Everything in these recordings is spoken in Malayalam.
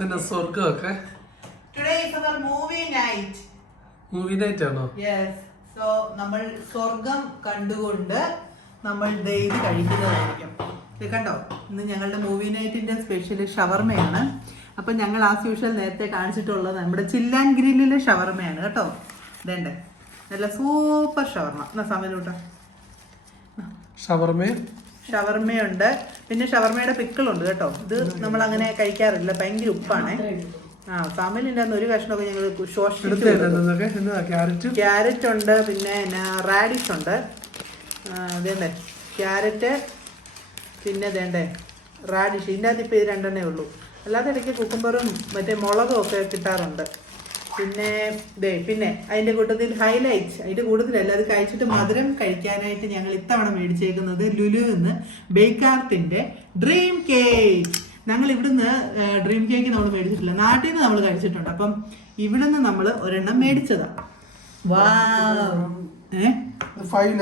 സ്വർഗമൊക്കെ. Today is our movie night. Movie night ആണോ? Yes. So നമ്മൾ സ്വർഗം കണ്ടുകൊണ്ട് നമ്മൾ ഇത് കഴിക്കുന്നതായിരിക്കും. ഇത് കണ്ടോ, ഇന്ന് ഞങ്ങളുടെ മൂവി നൈറ്റിന്റെ സ്പെഷ്യൽ ഷവർമയാണ്. അപ്പം ഞങ്ങൾ ആസ് യൂഷ്വൽ നേരത്തെ കാണിച്ചിട്ടുള്ളത് നമ്മുടെ ചില്ലാൻ ഗ്രില്ലിലെ ഷവർമയാണ് കേട്ടോ. ഇതേണ്ടേ നല്ല സൂപ്പർ ഷവർമ. എന്നാ സമയത്തോട്ടാ ഷവർമയുണ്ട്, പിന്നെ ഷവർമയുടെ പിക്കിളുണ്ട് കേട്ടോ. ഇത് നമ്മൾ അങ്ങനെ കഴിക്കാറില്ല, ഭയങ്കര ഉപ്പാണേ. ഫാമിലിൻ്റെ ഒരു കഷ്ണമൊക്കെ ഞങ്ങൾ ക്യാരറ്റ് ഉണ്ട്, പിന്നെ റാഡിഷ് ഉണ്ട്. ഇതേണ്ടേ ക്യാരറ്റ്, പിന്നെ ഇതേണ്ടേ റാഡിഷ്. ഇതിൻ്റെ അകത്ത് ഇപ്പോൾ ഇത് രണ്ടെണ്ണേ ഉള്ളൂ. അല്ലാതെ ഇടയ്ക്ക് കുക്കുംബറും മറ്റേ മുളകും ഒക്കെ കിട്ടാറുണ്ട്. പിന്നെ അതിൻ്റെ കൂട്ടത്തിൽ ഹൈലൈറ്റ്, അതിൻ്റെ കൂട്ടത്തിലല്ല, അത് കഴിച്ചിട്ട് മധുരം കഴിക്കാനായിട്ട് ഞങ്ങൾ ഇത്തവണ മേടിച്ചേക്കുന്നത് ലുലുവിന്ന് ബേക്കാർട്ടിൻ്റെ ഡ്രീം കേക്ക്. ഞങ്ങൾ ഇവിടുന്ന് ഡ്രീം കേക്ക് നമ്മൾ മേടിച്ചിട്ടില്ല, നാട്ടിൽ നിന്ന് നമ്മൾ കഴിച്ചിട്ടുണ്ട്. അപ്പം ഇവിടുന്ന് നമ്മൾ ഒരെണ്ണം മേടിച്ചതാണ്. 5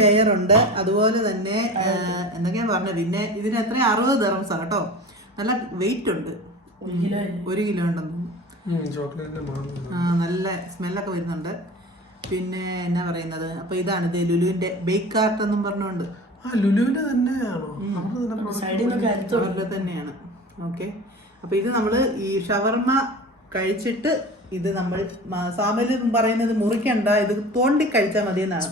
ലെയർ ഉണ്ട്. അതുപോലെ തന്നെ എന്തൊക്കെയാ പറഞ്ഞത്, പിന്നെ ഇതിന് എത്ര 60 ദിർഹംസ് ആണ് കേട്ടോ. നല്ല വെയിറ്റ് ഉണ്ട്, 1 കിലോ ഉണ്ടെന്ന്. നല്ല സ്മെല്ലൊക്കെ വരുന്നുണ്ട്. പിന്നെ എന്നാ പറയുന്നത്, അപ്പൊ ഇതാണ് ഇത് ലുലുവിന്റെ ബേക്ക് ആർട്ട് എന്നും പറഞ്ഞുകൊണ്ട്. ലുലുവിന്റെ തന്നെയാണോ? തന്നെയാണ്. ഓക്കെ, അപ്പൊ ഇത് നമ്മള് ഈ ഷവർമ കഴിച്ചിട്ട് ഇത് നമ്മൾ സാമല് പറയുന്നത് മുറിക്കണ്ട, ഇത് തോണ്ടി കഴിച്ചാൽ മതി എന്നാണ്.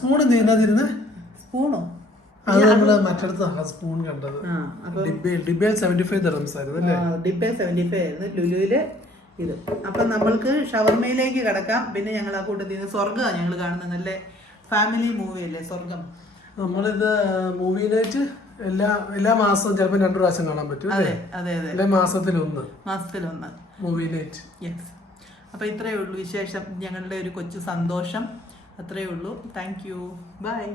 സ്പൂണോ? സ്പൂൺ കണ്ടത് ഡിബേൽ 75 ദിർഹംസ് ആയിരുന്നു ലുലുവില് ഇത്. അപ്പൊ നമ്മൾക്ക് ഷവർമയിലേക്ക് കിടക്കാം. പിന്നെ ഞങ്ങൾ ആ കൂട്ടത്തിൽ സ്വർഗ്ഗമാണ് ഞങ്ങൾ കാണുന്നത്. നല്ല ഫാമിലി മൂവി അല്ലേ സ്വർഗം. നമ്മളിത് മൂവി നൈറ്റ് എല്ലാ മാസവും ചിലപ്പോൾ 2 പ്രാവശ്യം കാണാൻ പറ്റും. അതെ അതെ അതെ, മാസത്തിലൊന്ന് മൂവി നൈറ്റ്. യെസ്. അപ്പൊ ഇത്രയേ ഉള്ളൂ വിശേഷം, ഞങ്ങളുടെ ഒരു കൊച്ചു സന്തോഷം. അത്രയേ ഉള്ളൂ. Thank you. ബൈ.